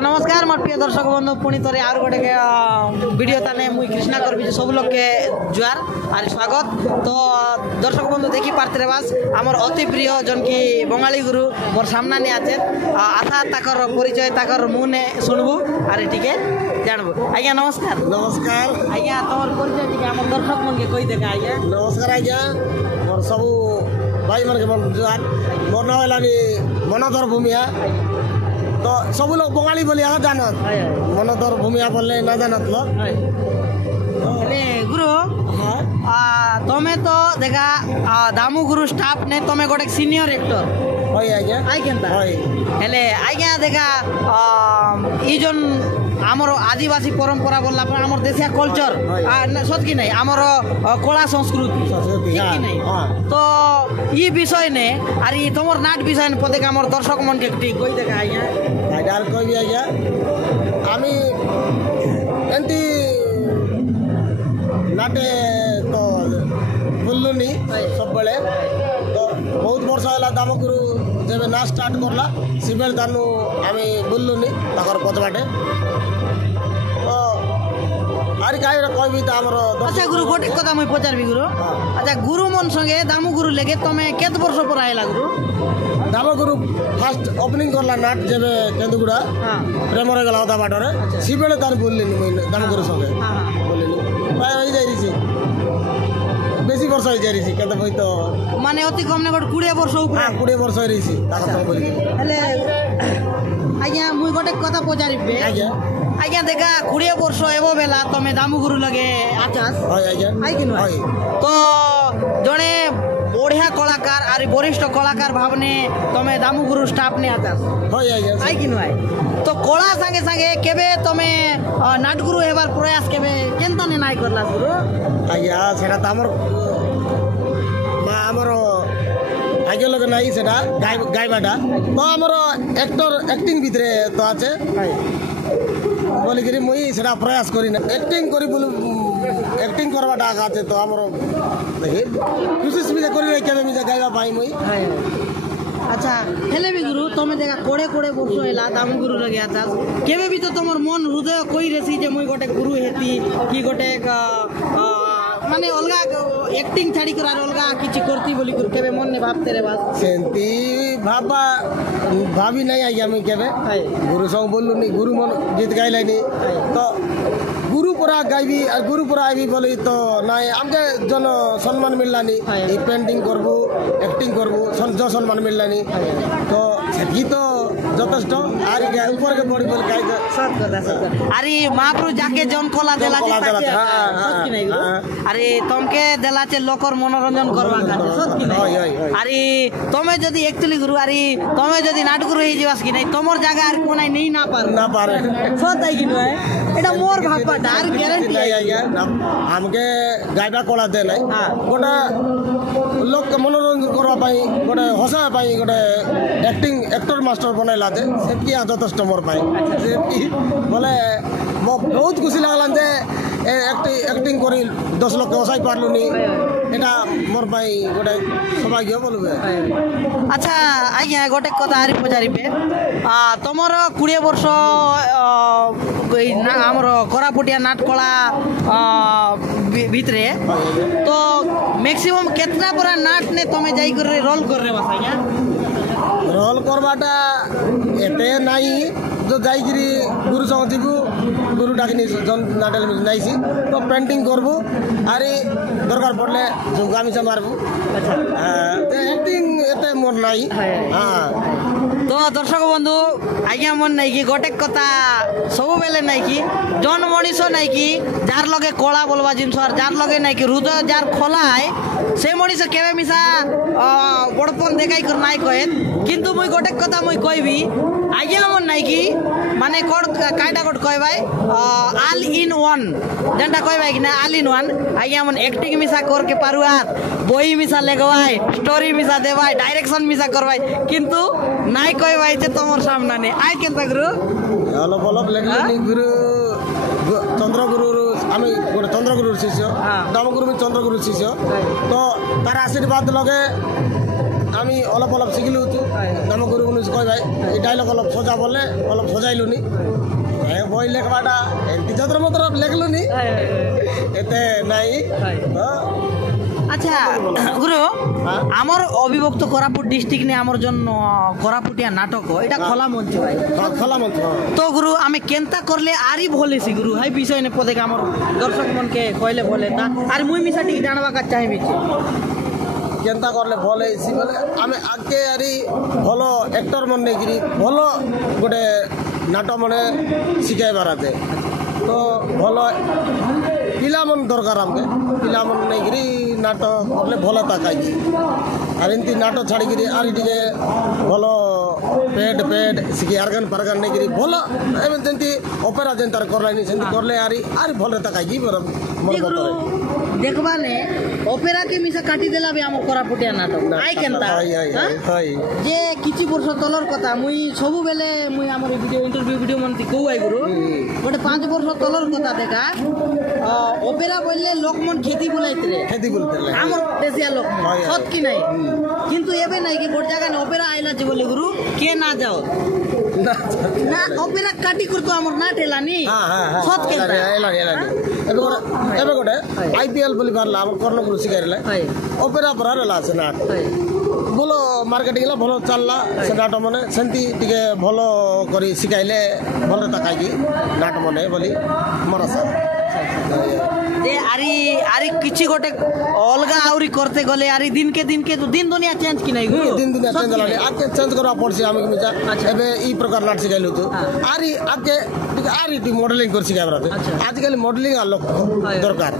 नमस्कार मोर प्रिय दर्शक बंधु पुणी थे आर गोटे वीडियो ताने मुई कृष्णा करबी सब लोग के जुआर और स्वागत। तो दर्शक बंधु देखी पार्थे बास आमर अति प्रिय जन की बंगाली गुरु मोर सामना ने आछे आशा ताकर परिचय ताकर मुने सुनबू अरे ठीक है जानबू। आज्ञा नमस्कार। नमस्कार आज्ञा तोर परिचय ठीक आम दर्शक मन के कहि देगा। आज्ञा नमस्कार आज्ञा मोर सब भाई मन के मन जुआर मोर नाम लानी मनोधर भूमिया। तो सब लोग बंगाली बोलिया जानत मनोधर भूमिया बोलने ना जानत लोग। गुरु तमें तो देखा दामू गुरु स्टाफ ने तमें गोटे सीनियर एक्टर आज्ञा देखा ई जन आमर आदिवासी परंपरा बोलला पर आमर देशिया कल्चर सत कि नहीं आमर कला संस्कृति कि नहीं। तो ये विषय ने अरे तुम नाट विषय ने पते आमर दर्शक मन के ठीक कोई देखा आज्ञा कहि आज्ञा आमी एंती नाटे तो बुल्लुनी सब बेले तो बहुत वर्ष है दामगुरु जब ना स्टार्ट करला सिबेल दानु आमी बुल्लुनी ताकर पतबाटे तो आरी काय कहबी त हमर। अच्छा गुरु गोटे कथा मैं पचारबी गुरु। अच्छा गुरु मन संगे दामगुरु लेके तमे केत वर्ष पर आइला गुरु? दामगुरु फर्स्ट ओपनिंग करला नाट जब केंदुगुड़ा प्रेम रे गला बाटरे सिबेल तार बोललिनी मैं दामगुरु संगे बोललिनी प्राय होई जाई छि बेसी वर्ष होई जाई छि केते भई तो माने अति कम ने 20 वर्ष ऊपर 20 वर्ष होई छि ताका तो बोली हेले आज्ञा मुई गोटे कथा पचारिबे। आज्ञा देखा 20 वर्ष एबो बेला तमे दामगुरु लगे आचास आई कि न तो जने बढ़िया कलाकार और वरिष्ठ कलाकार भावने तमे दामगुरु स्टाफ ने आचास आई कि न तो कला संगे संगे केबे तमे नाटगुरु हेबार प्रयास केबे केनता ने नाय करला गुरु? आज्ञा सेटा त हमर आगे लगे नहीं सेटा गायबाटा तो हमर एक्टर एक्टिंग भितरे तो आछे बोली करी मुई सेटा प्रयास करी ना एक्टिंग करी बोल एक्टिंग करवाटा आछे तो हमर देखि कोशिश भी करी केबे मिजा गायबा पाई मुई। अच्छा हेले भी गुरु तमे देखा कोड़े कोड़े वर्ष होला दामगुरु लगे आछा केबे भी तो तमर मन हृदय कोई रेसी जे मुई गोटे गुरु हेती कि गोटे माने अलगा एक्टिंग छाड़ी कर अलगा किछि करती बोली कर केबे मन ने भाबते रे बात सेंती भाबा भाभी नहीं आज्ञा मैं केबे गुरु संग बोललुनी गुरु मन गीत गाइलानी तो गुरु पुरा गाइबी और गुरु पुरा आइबी बोली तो नाय हमके जन सम्मान मिललानी ई पेंटिंग करबो एक्टिंग करबो जो सम्मान मिललानी तो सेठी तो যথেষ্ট আর উপর के बॉडी बोल गाय सत কথা अरे महाप्रभु जाके जन कला देला छे सत कि नहीं अरे तुमके देला छे लोकर मनोरंजन करबा खातिर सत कि नहीं। अरे तमे जदी एक्चुअली गुरु अरे तमे जदी नाटगुरु हे जीवास कि नहीं तमर जगह आर कोनाय नहीं ना पारे सत है कि नहीं एटा मोर भाबा डार ग्यारंटी नहीं आया हमके गायबा कला दे नहीं गोटा लोक के मनोरंजन करबा पाई गोटे हसा पाई गोटे एक्टिंग एक्टर मास्टर बनैला दे सेफ्टी यथेष्ट मोर पाई सेफ्टी बोले मो बहुत खुशी लागला जे एक्टिंग करी 10 लोग हसाई पारलुनी एटा मोर पाई गोटे सौभाग्य बोलबे। अच्छा आज्ञा गोटे कथा आरी पचारिबे तमर 20 वर्ष आमर कोरापुटिया नाटकला भितरे तो मैक्सिमम केतना बड़ा नाट ने तमे जाई कर रोल कर रे बस आज्ञा रोल करवाटा एते नहीं जो जाइगिरी गुरु संग जीवु गुरु डाकिनी जन नाटल में नाइसी तो पेंटिंग करबो अरे दरकार पड़ले जो गामिसा मारबो। अच्छा एक्टिंग एते मोर नाही हां तो दर्शक बंधु आज्ञा मन नहीं कि गोटे कथा सब बेले नहीं कि जन मनीष नहीं कि जार लगे कला बोलवा जिनस जार लगे नहीं कि हृदय जार खोला है से मनीष केवे मिसा बड़पन देखाई कर नाई कहे किंतु मुई गोटे कथा मुई कहबी आज्ञा मन नहीं कि माने कोड कायटा कोड कहबाय ऑल इन वन जेंटा कहबाय कि ना ऑल इन वन आज्ञा मन एक्टिंग मिसा कर के पारुआत बोई मिसा लेगवाय स्टोरी मिसा देवाय डायरेक्शन मिसा करवाय किंतु नाई कहबाय जे तमर सामना ने आइ केनता गुरु अलग अलग लेगनी गुरु चंद्रगुरु आमी गोटे चंद्रगुरु शिष्य दामगुरु भी चंद्रगुरु शिष्य तो तार आशीर्वाद लगे আমি অলপ অলপ শিখিলুছু ଆମ ଗୁରୁ ମନୁଷ କହିବା এই ডায়লগ অলপ সোজা বললে অলপ সোজাইলুনি বই লেখবাটা এমতি যত্র মত্র লেখলুনি এতে নাই আচ্ছা গুরু আমার অবিভক্ত কোরাপুট ডিস্ট্রিক্ট নিয়ে আমার জন্য কোরাপুটিয়া নাটক এটা খোলা মঞ্চ ভাই খোলা মঞ্চ তো গুরু আমি কেনতা করলে আরই ভলেছি গুরু হাই বিষয় নে পদে আমার দর্শক মনকে কইলে বলে তা আর মুই মিশা টিকে জানবা কা চাইবি কেনতা করলে ভাল হয়েছি বলে আমি আগে আরি ভালো এক্টর মন নেইকি ভালো গোটে নাট মানে শিখাইবার আছে তো ভালো পিলামন দরকার আমাকে পিলামন নেইকি নাট করলে ভালো তাকাইছি আর এমতি নাট ছাড়িকি আর টিকে ভালো পেড শিখি আর্গান ফার্গান নেইকি ভালো এমন যেমতি অপেরা যেন তার করলাইনি সেমতি করলে আর ভালো তাকাইছি দেখবানে অপেরা কে মিশা কাটি দেলা বে আমার কোরাপুটিয়া নাটক আই কেনতা যে কিছু বর্ষ তলর কথা মুই সবু বেলে মুই আমার ভিডিও ইন্টারভিউ ভিডিও মনতি কউ আই গুরু গোটে 5 বর্ষ তলর কথা দেখা অপেরা বললে লোকমন খেতি বলাইতরে আমার দেশিয়া লোক সত কি নাই কিন্তু এবে নাই কি গোট জায়গা অপেরা আইলা যে বলে গুরু কে না যাও না অপেরা কাটি করতো আমার না টেলানি সত কেনতা ଏବେ ଗୋଟେ IPL ବୋଲି ବାହାରିଲା ଆମ କର୍ଣ୍ଣପୁର ଶିଖାଇଲେ ଅପେରା ପରା ରହିଲା ସେ ନାଟ ଭଲ ମାର୍କେଟିଂ ହେଲା ଭଲ ଚାଲିଲା ସେ ନାଟ ମାନେ ସେମିତି ଟିକେ ଭଲ କରି ଶିଖାଇଲେ ଭଲ ତାକାଇକି ନାଟ ମାନେ ବୋଲି ମୋର ଆଶା যে আরি কিছু গোটে অলগা আউরি করতে গলে আরি দিনকে দিন দুনিয়া চেঞ্জ কি নাই গুরু দিন দুনিয়া চেঞ্জ হলানি আগে চেঞ্জ করা পড়ছে আমি মিজা এবে এই প্রকার নাট শিখাইলু তো আরি আগে আরি টি মডেলিং করে শিখাইবার আছে আজকাল মডেলিং আর লোক দরকার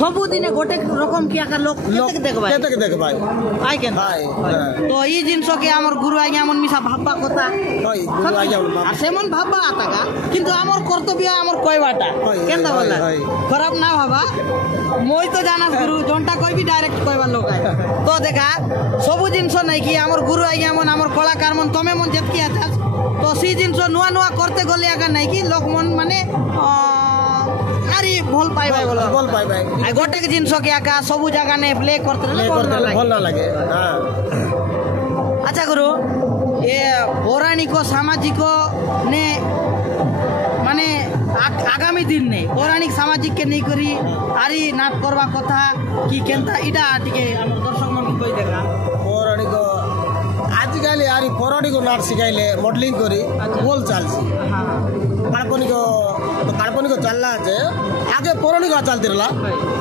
সবু দিনে গোটে রকম কি আকার লোক কেতে দেখবাই আই কেন তো এই জিনিসকে আমার গুরু আগে এমন মিশা ভাববা কথা হয় গুরু আগে আর সেমন ভাববা আতাকা কিন্তু আমার কর্তব্য আমার কইবাটা কেন বললা খারাপ না ভাবা মই তো জানা গুরু জনটা কইবি ডাইরেক্ট কইবার লোক আই তো দেখা সবু জিনিস নাই কি আমার গুরু আই এমন আমার কলাকার মন তমে মন যেতকি আছে তো সেই জিনিস নুয়া নুয়া করতে গলে আগা নাই কি লোক মন মানে আরে ভল পাই ভাই বল ভল পাই ভাই আই গোটে জিনিসকে আগা সবু জায়গা নে প্লে করতে ভল না লাগে হ্যাঁ আচ্ছা গুরু এ পৌরাণিক সামাজিক নে মানে আগামী দিন নেই পৌরাণিক সামাজিক কে নেই করি আরি নাট করবা কথা কি কেনতা এটা টিকে আমার দর্শক মন কই দেখা পৌরাণিক আজকাল আরি পৌরাণিক নাট শিখাইলে মডেলিং করি বল চালছি কাল্পনিক চাললা আছে আগে পৌরাণিক চালতিরলা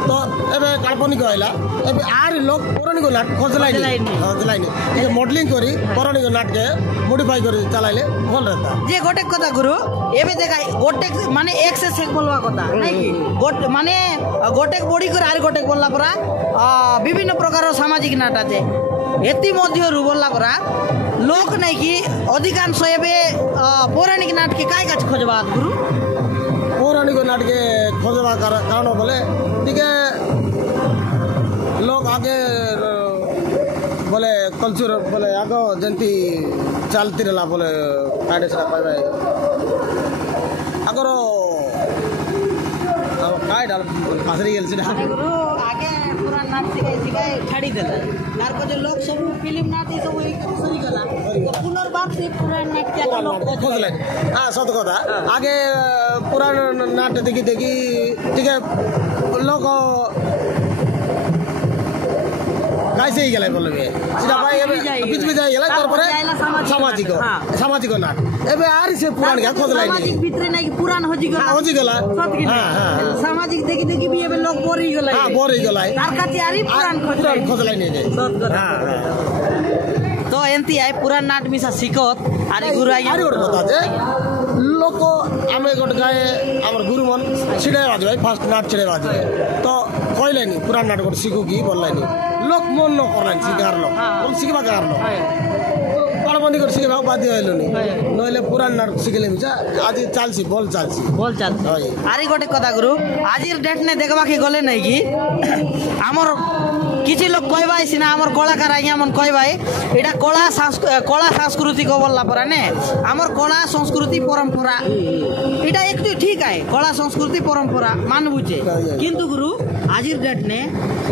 তো এবে কাল্পনিক হইলা এবে আর লোক পৌরাণিক নাট খোঁজলাইনি এই মডেলিং করি পৌরাণিক নাটকে মডিফাই করে চালাইলে ভাল रहता যে গোটে কথা গুরু এবে দেখাই গোটে মানে এক সে এক বলবা কথা নাই কি গোটে মানে গোটে বডি করে আর গোটে বললা পরা বিভিন্ন প্রকার সামাজিক নাট আছে এতি মধ্যরু বললা পরা লোক নাই কি অধিকাংশ এবে পৌরাণিক নাটকে কাই কাজ খোঁজবা গুরু পৌরাণিক নাটকে খোঁজবা কারণ বলে টিকে লোক আগে বলে কলচর বলে আগ যেমতি চালতি রহলা বলে কাইডে সেটা কইবে আগর কাইডাল পাসরি গেল সেটা গুরু আগে পুরান নাট শিখাই ছাড়ি দেলা তারপর যে লোক সব ফিল্ম নাট এই সব সরি গলা পুনর্বার সে পুরান নাট কে লোক খোঁজলে হ্যাঁ সত কথা আগে পুরান নাট দেখি ঠিক লোক কাইসে গেলে বলবে সেটা ভাই পিছ যাই গেলে তারপরে সামাজিক নাট এবে আর সে পুরান গা খোঁজলাই সামাজিক ভিতরে নাই পুরান হজি গলা সামাজিক দেখি বি এবে লোক বরি গলাই বরি গলাই তার কাছে আরি পুরান খোঁজলাই নিয়ে যায় তো এমতি আই পুরান nut Misha শিখত R Guru I আর ওর কথা আছে লোক আমি গোটে গায়ে আমার গুরু মন ছিড়াই বাজবে ফার্স্ট নাট ছিড়াই বাজবে তো কইলাইনি পুরান নাট গোটে শিখু কি বললাইনি লোক মন ন করলাইনি শিখার লোক শিখবা কার লোক কাল্পনিক শিখবা বাধ্য হইলনি নইলে পুরান নাট শিখলে মিছা আজ চালছি বল চালছি আরি গোটে কথা গুরু আজির ডেট নে দেখবা কি গলে নাই কি আমার କିଛି ଲୋକ କହିବା ସିନା ଆମର କଳାକାର ଆଜ୍ଞା ମନ କହିବା ଏଇଟା କଳା ସାଂସ୍କୃତିକ ବୋଲଲା ପରା ନେ ଆମର କଳା ସଂସ୍କୃତି ପରମ୍ପରା ଏଇଟା একটু ঠিক আয় কলা সংস্কৃতি পরম্পরা মানবুছে কিন্তু গুরু আজির ডেট নে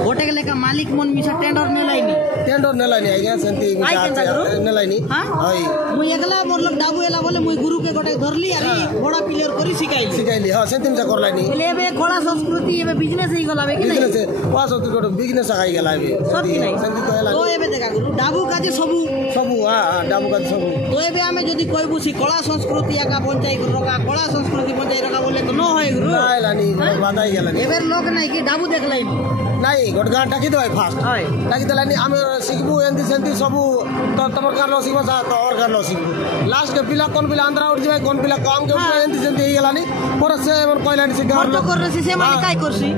গোটে লেখা মালিক মন মিশা টেন্ডর নেলাইনি আজ্ঞা সেন্তি নেলাইনি মুই একলা মোর লোক ডাবু এলা বলে মুই গুরুকে গোটে ধরলি আর বড়া প্লেয়ার করি শিখাইলি হ্যাঁ সেন্তি মিশা করলাইনি এবে কলা সংস্কৃতি এবে বিজনেস হই গলা বে কি নাই বিজনেস কলা সংস্কৃতি বিজনেস আগাই গলা এবে সত্যি নাই সেন্তি তো হেলা তো এবে দেখা গুরু ডাবু কাজে সবু ডাবু কাজ সবু তো এবে আমি যদি কইবু সি কলা সংস্কৃতি একা বঞ্চাই রকা কলা সংস্কৃতি বঞ্চাই রকা বলে তো ন হয় গুরু নাইলানি বাদাই গেলানি এবের লোক নাই কি ডাবু দেখলাইনি নাই গোট গান ডাকি দেবাই ফার্স্ট ডাকি দেলানি আমি শিখবু এন্তি সেন্তি সবু তো তোমার গান শিখবো তো আর গান শিখবু লাস্ট কে পিলা কোন পিলা আন্ধ্রা উঠি যাই কোন পিলা কাম কে এন্তি সেন্তি হই গেলানি পরে সে মন কইলানি সে গান করছি সে মানে কাই করছি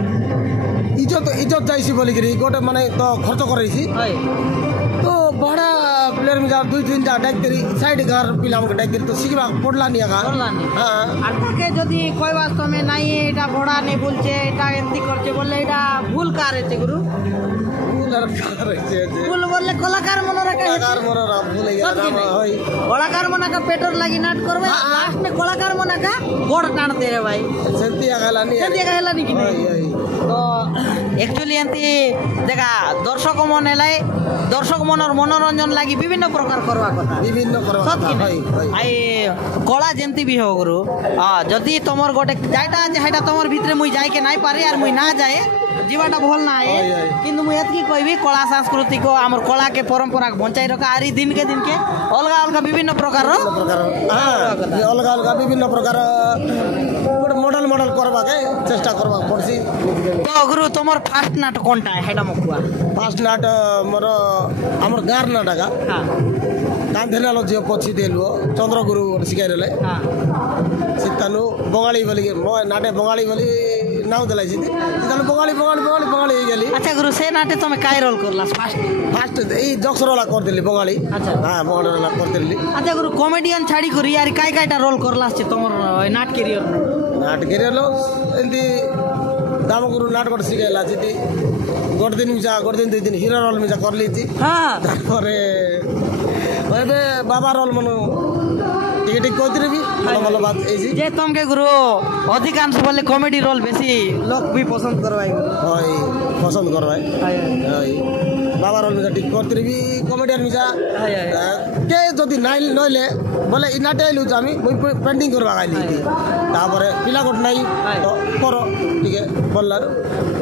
ইজ্জত যাইছি বলি গরি গোটে মানে তো খরচ করাইছি তো বড়া প্লেয়ার में जा 2-3 টা ডাক করি সাইড ঘর পিলা আমাকে ডাক করি তো শিখবা পড়লা নি আগা হ্যাঁ আর তাকে যদি কই বাস্তবে নাই এটা বড়া নেই বলছে এটা এমতি করছে বললে এটা ভুল কারেছে গুরু ভুল বললে কলাকার মনে রাখা ভুল হই কলাকার মনে কা পেটর লাগি নাট করবে লাস্ট में কলাকার মনে কা গোড় টানতে রে ভাই সেন্তি আগালানি কি নাই তো একচুয়ালি এমতি দেখা দর্শক মন এলাই দর্শক মনের মনোরঞ্জন লাগি বিভিন্ন প্রকার করবা কথা আই কলা যেমতি বি হোক গুরু যদি তোমার গোটে যাইটা আছে সেটা তোমার ভিতরে মুই যাইকে নাই পারি আর মুই না যায় जीवाटा भल ना है किंतु मुझे एतकी कहबी कला संस्कृति को आमर कला के परंपरा बंचाई रखा आरी दिन के अलग अलग विभिन्न प्रकार अलग अलग विभिन्न प्रकार मॉडल मॉडल करबा के चेष्टा करबा पड़सी तो गुरु तुमर फास्ट नाट कोनटा है हेडा मकुआ फास्ट नाट मोर हमर गार नाटका हां गांधीनालो जे पछि देलु चंद्रगुरु सिखाइ रहले हां सितानु बंगाली बोली नाटे बंगाली बोली नाउ दलाई छि सितानु बंगाली गेली अच्छा गुरु से नाटे तुम काय रोल करला फास्ट ई जक्स रोल कर देली बंगाली अच्छा हां बंगाली रोल कर देली अच्छा गुरु कॉमेडियन छाड़ी करी यार काय कायटा रोल करला छि तुमर नाट करियर लो एंती दामगुरु नाट कर सिखाइला छि गोट दिन 2 दिन हीरो रोल मिसा कर ली थी हां तारपरे ओबे बाबा रोल मनो टिक कोतरे भी भलो बात एजी जे तुमके गुरु अधिकांश बोले कॉमेडी रोल बेसी लोग भी पसंद करवाई होय पसंद करवाई हाय बाबा रोल मिसा टिक कोतरे भी कॉमेडियन मिसा के जदी नाइल नइले बोले इनाटे लु जामी मुई पेंडिंग करवा गाइली थी तारपरे पिला गोट नाही तो करो ठीक है बोलला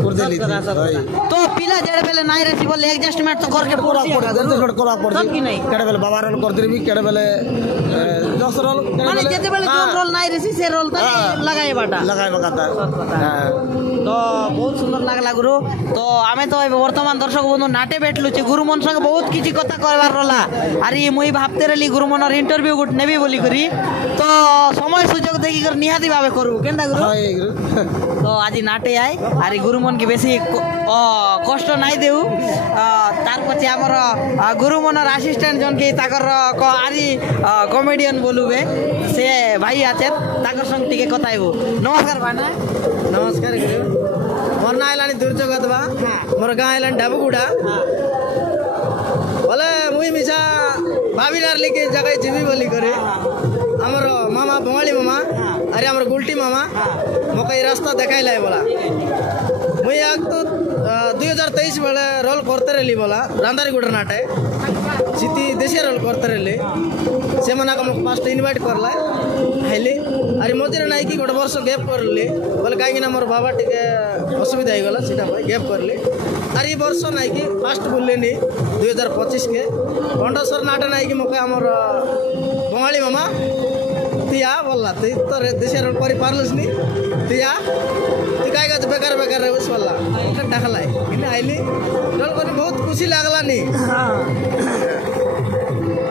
कर देली होय तो पिला जेड़े बेले नाइ रहसी बोले एडजस्टमेंट तो करके एडजस्टमेंट करवा पड़सी केड़े बेले बाबा रोल कर देबी केड़े बेले जस रोल माने जेते बेले जोन रोल नाइ रहसी से रोल त लगाए बाटा तो बहुत सुंदर लागला गुरु तो आमे तो वर्तमान दर्शक बंधु नाटे बैठलु छि गुरु मन संग बहुत किछि कथा कहबार रहला अरे मुई भाबते रहली गुरु मनर इंटरव्यू गुट नेबी बोली करी तो समय सुयोग देखि कर निहाती भाबे करू केनदा गुरु तो आज नाटे आए अरे गुरु मन की बेसी कष्ट नाइ देउ तार पछे हमर गुरु मनर असिस्टेंट जन के ताकर आरी कॉमेडियन बोलुबे से भाई आछे ताकर संग टिके कथाइबो नमस्कार भाना नमस्कार गुरु मोर ना आइलानी दुर्जगत बा मोर गाँ आइलानी ढाबुगुड़ा बोले मुई मिसा भावीनार लेके जगह जीवी बोली करे हमर मामा बंगाली मामा अरे हमर गुलटी मामा मोके रास्ता देखाइला बोला मुई आग तो 2023 बेले रोल करते रहली बोला रांदारीगुड़ा नाटे सीती देशी रोल करते रहली से मना को फास्ट इनवाइट करला आइली अरे मझे नाई कि गोटे वर्ष गैप करली बोले कहीं मोर बाबा टिके असुविधा हो गला सीटा गैप करली अरे ये वर्ष नाई कि फास्ट बुलेनी 2025 के घंटेश्वर नाटे नाई कि मोके हमर बंगाली मामा तिया बोलला ती तो देशी रोल करी पारलस नी तिया ती काय का बेकार बेकार रे बस बोलला डाखलाई इने आइली रोल करी बहुत खुशी लागला नी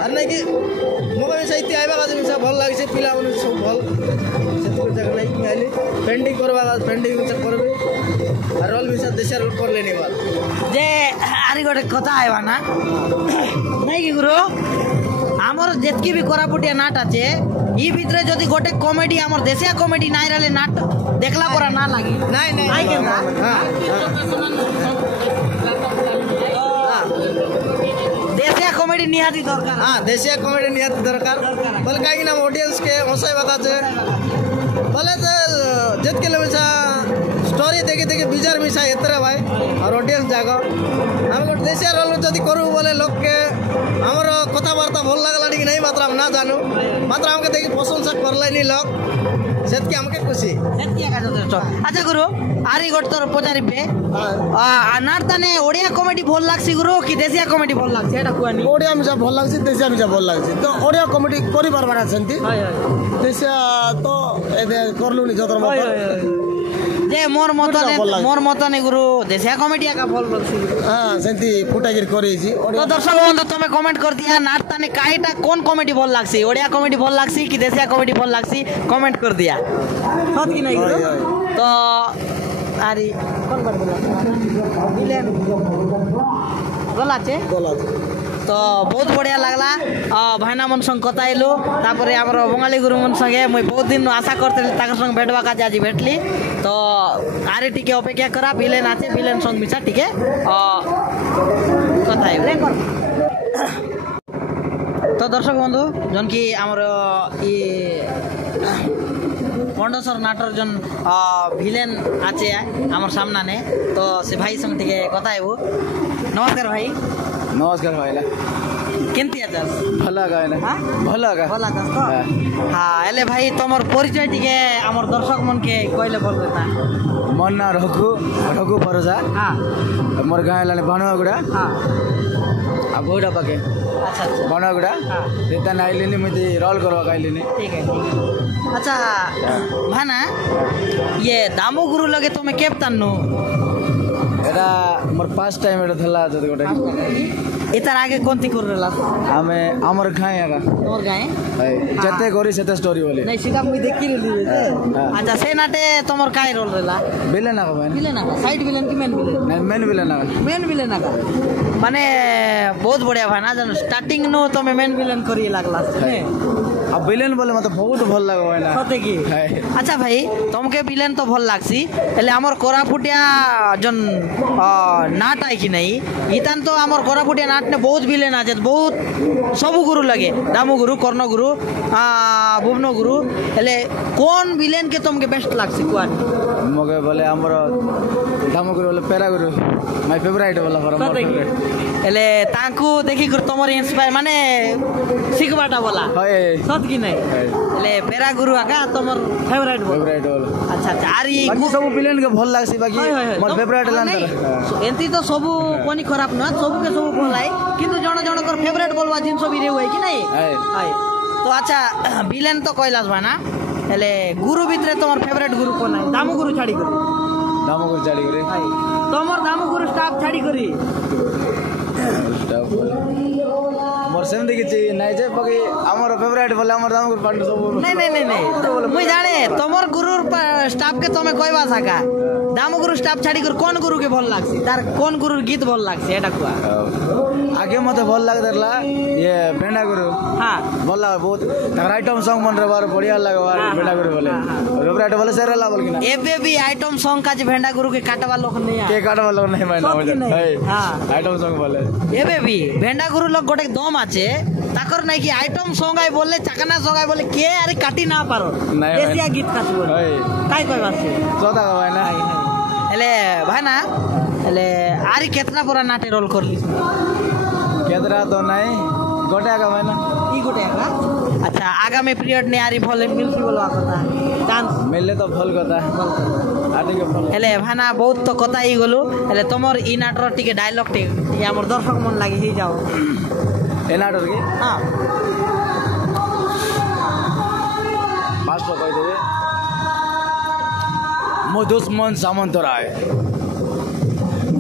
अरे नहीं कि मोके साहित्य आइबा का मिसा भल लागी से पिला मन सब भल सेतो जगह नहीं कि आइली पेंटिंग करबा का पेंटिंग मिसा करबे और रोल मिसा देशी रोल कर लेनी बात जे आरी गोटे कथा आइबा ना नहीं कि गुरु हमर जेतकी भी कोरापुटिया नाट आछे ई भितरे जदी गोटे कॉमेडी हमर देशिया कॉमेडी नाइ रहले नाट देखला परा ना लागी नहीं आई केनता कमेडी निहाती दरकार हाँ देशिया कमेडी निहाती दरकार बोले कहीं ना ऑडियंस के हंसाई बात है बोले तो जित के लिए स्टोरी देखी देखी बिजार मिसा एतरे भाई और ऑडियंस जागो हम गोटे देशिया रोल जदि करूँ बोले लोग के हमर कथबार्ता भल लगला कि नहीं मात्र हम ना जानू मात्र हमके देखी प्रशंसा करलानी लोग सेतकी हमके खुशी अच्छा गुरु आरी गोट तोर पचारिबे नारताने ओडिया कमेडी भल लागसी गुरु कि देशिया कमेडी भल लागसी एटा कुआनी ओडिया मिसा भल लागसी देशिया मिसा भल लागसी तो ओडिया कमेडी करि पारबार अछंती देशिया तो एदे करलुनी जतर मत जे मोर मतने गुरु देशिया कमेडी का भल बोलसी हां सेंती फुटागिर करिछि तो दर्शक बंधु तुमे कमेंट कर दिया नारताने काईटा कोन कमेडी भल लागसी ओडिया कमेडी भल लागसी कि देशिया कमेडी भल लागसी कमेंट कर दिया सत कि नहीं गुरु तो आरी कोन बात बोला विलेन गलाचे तो बहुत बढ़िया लगला भाईना मन संग कथा आइलु तापरे हमर बंगाली गुरु मन संगे मुई बहुत दिन आशा करते ताकर संग भेटवा का आज भेटली तो आरे टिके अपेक्षा करा विलेन आछे विलेन संग मिसा टिके कथा आइबे तो दर्शक बंधु जन की हमर ई पंडसर नाटर जन विलेन आछे हमर सामना ने तो से भाई संग टिके कथा आइबो नमस्कार भाई नमस्कार भाई केंती आछस भला गायना हां भला का तो हां एले भाई तमर परिचय टिके हमर दर्शक मन के कइले बोल देता मन ना रघु भरोसा हां मोर गाय लाने बनवागुड़ा हां आ गोड़ा पाके अच्छा अच्छा बनवागुड़ा हां देता नाइलेनी मिति रोल करवा गाइलेनी ठीक है अच्छा भाना ये दामो गुरु लगे तुम्हें केप तन्नु एटा मोर फर्स्ट टाइम एटा थला जति गोटे इतर आगे कोनती कर रहला आमे हमर गाय आगा तोर गाय जते करी सेते स्टोरी बोले नहीं सीधा मुई देखि लेली अच्छा से नाटे तमर काय रोल रहला विलेन आगा भाई विलेन आगा साइड विलेन की मेन विलेन नहीं मेन विलेन आगा माने बहुत बढ़िया भाई ना जानो स्टार्टिंग नो तमे मेन विलेन करी लागला ने अब विलेन बोले मत बहुत भल लागो है ना सते की अच्छा भाई तुमके विलेन तो भल लागसी एले हमर कोरापुटिया जन नाट आई कि नहीं इतान तो हमर कोरापुटिया नाट ने बहुत विलेन आछे बहुत सब गुरु लगे दामू गुरु कर्ण गुरु भुवन गुरु एले कोन विलेन के तुमके बेस्ट लागसी कुआन मगे बोले हमर दामू गुरु बोले पेरा गुरु माय फेवरेट बोला फॉर एले तांकू देखि गुरु तमर इंस्पायर माने सिखबाटा बोला सत कि नहीं एले पेरा गुरु आका तमर फेवरेट बोल अच्छा अच्छा आरी बाकी सब विलेन के भल लागसी बाकी मोर फेवरेट लान एंती तो सब कोनी खराब न सब के सब बोलाई किंतु जण कर फेवरेट बोलवा जिंस भी रे होय कि नहीं हाय तो अच्छा विलेन तो कइलास भाना एले गुरु भितरे तमर फेवरेट गुरु कोन है दामू गुरु छाड़ी करी हाय तमर दामू गुरु स्टाफ छाड़ी करी मोर सेमती किछि नाही जे बाकी हमर फेवरेट बोले हमर दामू गुरु पांडु सब नहीं मुई जाने तमर गुरु स्टाफ के तमे कहबा सका दामू गुरु स्टाफ छाड़ी कर कोन गुरु के भल लागसी तार कोन गुरु गीत भल लागसी एटा कुआ आगे मते भल लाग देला ये भेंडा गुरु हां भल लाग बहुत तार आइटम सॉन्ग मन रे बार बढ़िया लागवा भेंडा गुरु बोले फेवरेट बोले सेरेला बोल किना एबे भी आइटम सॉन्ग का जे भेंडा गुरु के काटवा लोग नहीं के काटवा लोग नहीं माने हां आइटम सॉन्ग बोले एबे भी भेंडा गुरु लोग गोटे दम आछे ताकर नहीं कि आइटम सॉन्ग आई बोले चकना सॉन्ग आई बोले के अरे काटी ना पारो देसिया गीत का बोल काई कहबा से सोदा का भाई ना एले भाई ना एले आरी केतना पूरा नाटे रोल करली केतरा तो नहीं गोटा का भाई ना ई गोटे का अच्छा आगामी पीरियड ने आरी भले मिलसी बोलवा कथा चांस मिलले तो भल कथा आदि के भल एले भाना बहुत तो कथा ही गलो एले तमर ई नाटर टिके डायलॉग टे हमर दर्शक मन लागी ही जाओ ए नाटर के हां फास्ट कह देबे मो दुश्मन सामंतराय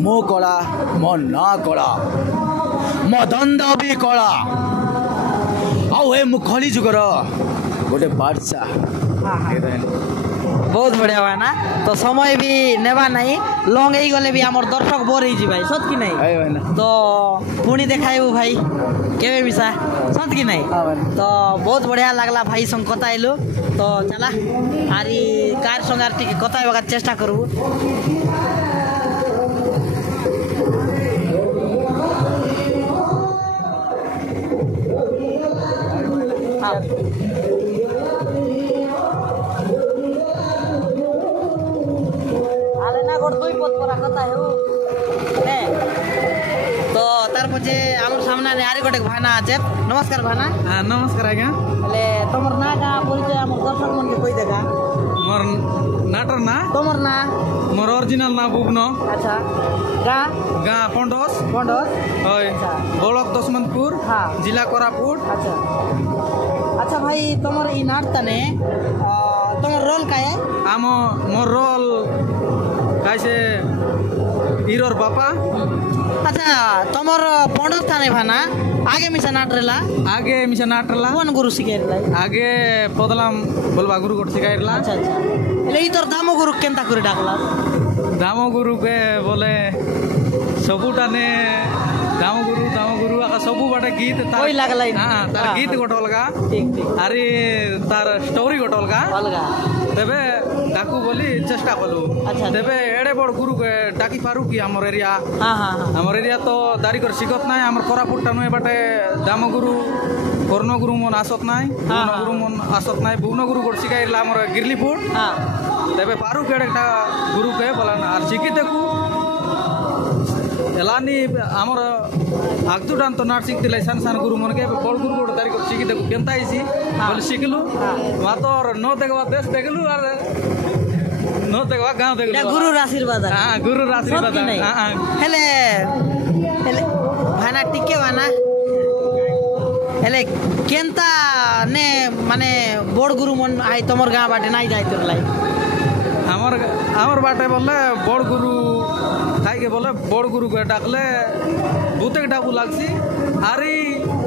मो कला मो ना कला मो धंधा भी कला आउ हे मु खली जुगर गोटे बादशाह बहुत बढ़िया हुआ ना तो समय भी नेबा नहीं लॉन्ग ही गले भी हमर दर्शक बोर ही जी भाई सत की नहीं तो पुणी देखाइबू भाई केबे मिसा सत की नहीं तो बहुत बढ़िया लागला भाई संग कथा आइलु तो चला आरी कार संगार टिके कथा हेबार चेष्टा करबू कलाता है वो ने तो तार पछे हमर सामने ने आरी गोटे भाना আছে नमस्कार भाना नमस्कार आज्ञा ले तमर ना का परिचय हमर दर्शक मन के कोई देखा मोर नाटर ना तमर ना मोर ओरिजिनल ना बुगनो अच्छा गा गाँ पंडोस पंडोस হয় ब्लॉक दशमंतपुर हाँ। जिला कोरापुट अच्छा अच्छा भाई तमर ई नाटने तमर रोल का है आम मोर रोल कैसे हिरोर बापा अच्छा तमर पंडोस थाने भाना आगे मिसा नाट रेला आगे मिशन नाटरला कौन गुरु सिखाइला आगे पदलाम बोलबा गुरु गोट सिखाइला अच्छा अच्छा ले ई तोर दामो गुरु केनता करे डाकला दामो गुरु के बोले सबुटाने दामो गुरु आका सबु बाटे गीत कोई लागला हाँ तार हाँ, गीत हाँ। गोटलगा ठीक ठीक आरी तार स्टोरी गोटलगा अलगा तेबे डाकू बोली चेष्टा कलु अच्छा। तेबे एड़े बड़ गुरु के डाकी पारू की हमर एरिया हाँ हाँ हाँ हमर एरिया तो दारी कर सिखत नाय हमर कोरापुट टानुए बाटे दाम गुरु कर्ण गुरु मन आसत नाय हाँ, बुन गुरु मन आसत नाय बुन गुरु गोट सिखाइला हमर गिरलीपुर हाँ तेबे पारू के एटा गुरु के बोला ना आर सिखी देखू एलानी हमर आगदुडान तो नाट सिखतिले सान सान गुरु मन के बड़ गुरु गोट दारी कर सिखी देखू केनता आइसी बोले सिखलु मातोर न देखबा देश देखलु आर न देखबा गांव এটা देखलु গুরুর আশীর্বাদ আছে हाँ गुरु आशीर्वाद সত্যি নাই हाँ হেলে হেলে ভানা টিকে ভানা হেলে কেনতা নে মানে বড় গুরু মন আই তোমার গাঁ বাটে নাই যাইতর লাই हमर बाटे बोले बड़ गुरु खाई के बोले बड़ गुरु के डाकले भूते के डाकू लागसी आरी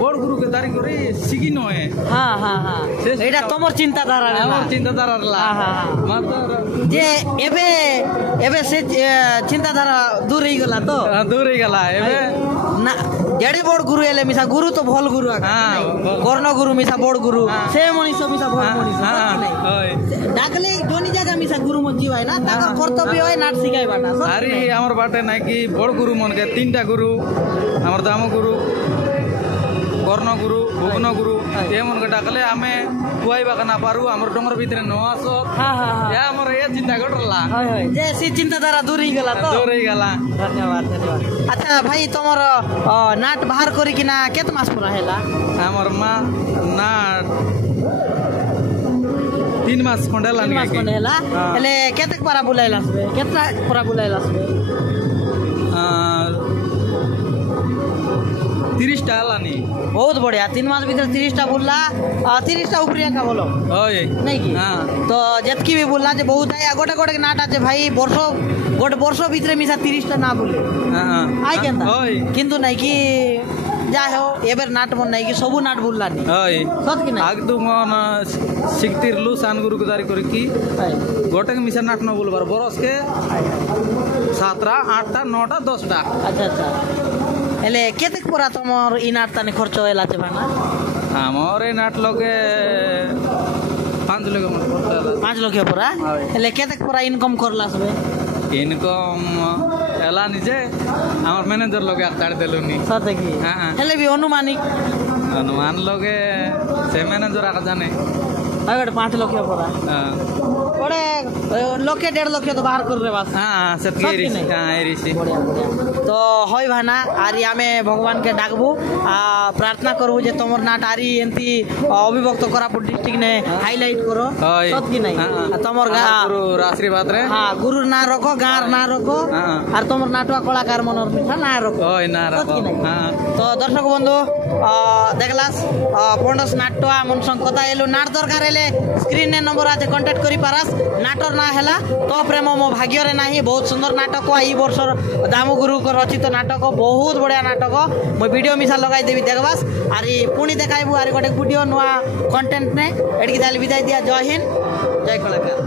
बड़ गुरु के दारी करी सिगी नए হ্যাঁ হ্যাঁ হ্যাঁ শেষ এটা তোমার চিন্তাধারা রে না। हमर चिंताधारा ला हाँ, हाँ, हाँ। मातर যে এবে এবে সে চিন্তাধারা দূর হয়ে গলা তো दूर ही गला एबे না যেড়ে বড় গুরু এলে মিশা গুরু তো ভল গুরু আকা হ্যাঁ, ভল। কর্ণ গুরু মিশা বড় গুরু হ্যাঁ। সে মনিষ মিশা ভল মনিষ हाँ ओय ডাকলে জনি জায়গা মিশা গুরু মজি হয় না তার কর্তব্য হয় নাট শিখাইবা না সত্যি आरी নাই। हमर बाटे ना कि बड़ गुरु मन के तीनटा गुरु हमर दाम गुरु कर्ण गुरु भुवन गुरु ये मन के डाकले आमे खुआइबा ना पारू हमर डोंगर भितरे न आसत হ্যাঁ হ্যাঁ হ্যাঁ या हमर ये चिंता करला হয় হয় যে সে চিন্তাধারা দূর হয়ে গেল তো दूर ही गला ধন্যবাদ ধন্যবাদ আচ্ছা ভাই তোমার নাট বাহার করি কিনা কেত মাস পুরা হেলা हमर माँ ना 3 मास खंडेला তিন মাস কোন হেলা হ্যাঁ। হেলে কেতে পারা বুলাইল আসবে কেতটা পারা বুলাইল আসবে 30 टा लानी बहुत बढ़िया 3 मास भीतर 30टा बुल्ला 30टा উপরে একা বলো ओय নাই কি हाँ তো যেতকি বি বললা যে বহুত আয় গোটে গোটে নাট আছে ভাই বর্ষ গোটে বর্ষ ভিতরে মিশা 30টা না বলে हाँ আই কেনতা ओय কিন্তু নাই কি যাই হোক এবার নাট মন নাই কি সবু নাট বুললানি ओय সত কি নাই आगदु मन सिकतिरलु सान गुरु के दारी करी की गोटे के मिशन नाट न बोलबार बरस के 7टा 8टा 9टा 10टा আচ্ছা আচ্ছা হেলে কেতে পড়া তোমার ই নাট তানে খরচ হইলা আছে ভাঙা हमर ए नाट लगे 5 लगे मन पड़ता 5 লক্ষ পড়া হয়। হেলে কেতে পড়া ইনকাম করলা আসবে इनकम एला निजे हमर मैनेजर लगे आताड़ देलुनी সতে কি হ্যাঁ, হ্যাঁ। হেলে বি অনুমানিক अनुमान लगे से मैनेजर आका जाने হয় গোটে 5 লক্ষ পড়া हाँ গোটে লক্ষে 1.5 লক্ষ তো বাহার করে বাস हाँ सबके সত্যি एरिसी নাই? हाँ एरिसी বঢ়িয়া বঢ়িয়া তো হয় ভানা আরি আমি ভগবানকে ডাকবু প্রার্থনা করবু যে তোমার নাট আরি এমতি অবিভক্ত কোরাপুট ডিস্ট্রিক্ট নে হাইলাইট করো হয়। সত কি নাই হ্যাঁ, হ্যাঁ। আর তোমার গা गुरु आशीर्वाद रे হ্যাঁ গুরুর না রাখো গাঁর না রাখো হ্যাঁ। আর তোমার নাটুয়া কলাকার মনের মিঠা না রাখো ओय ना সত কি रखो নাই? हाँ তো দর্শক বন্ধু দেখলাস পন্ডস নাট্যা মন সঙ্গ কথা এলু নাট দরকার এলে স্ক্রিনে নম্বর আছে কন্টাক্ট করি পারাস নাটর না হেলা তো প্রেম মো ভাগ্যরে নাহি বহুত সুন্দর নাটক এই বর্ষর দামগুরু রচিত নাটক বহুত বড়িয়া নাটক মই ভিডিও মিশা লগাই দেবি দেখবাস আর পুনি দেখাইবু আর গোটে ভিডিও নয়া কন্টেন্ট নে এটিকি তাহলে বিদায় দিয়া জয় হিন্দ জয় কলাকার।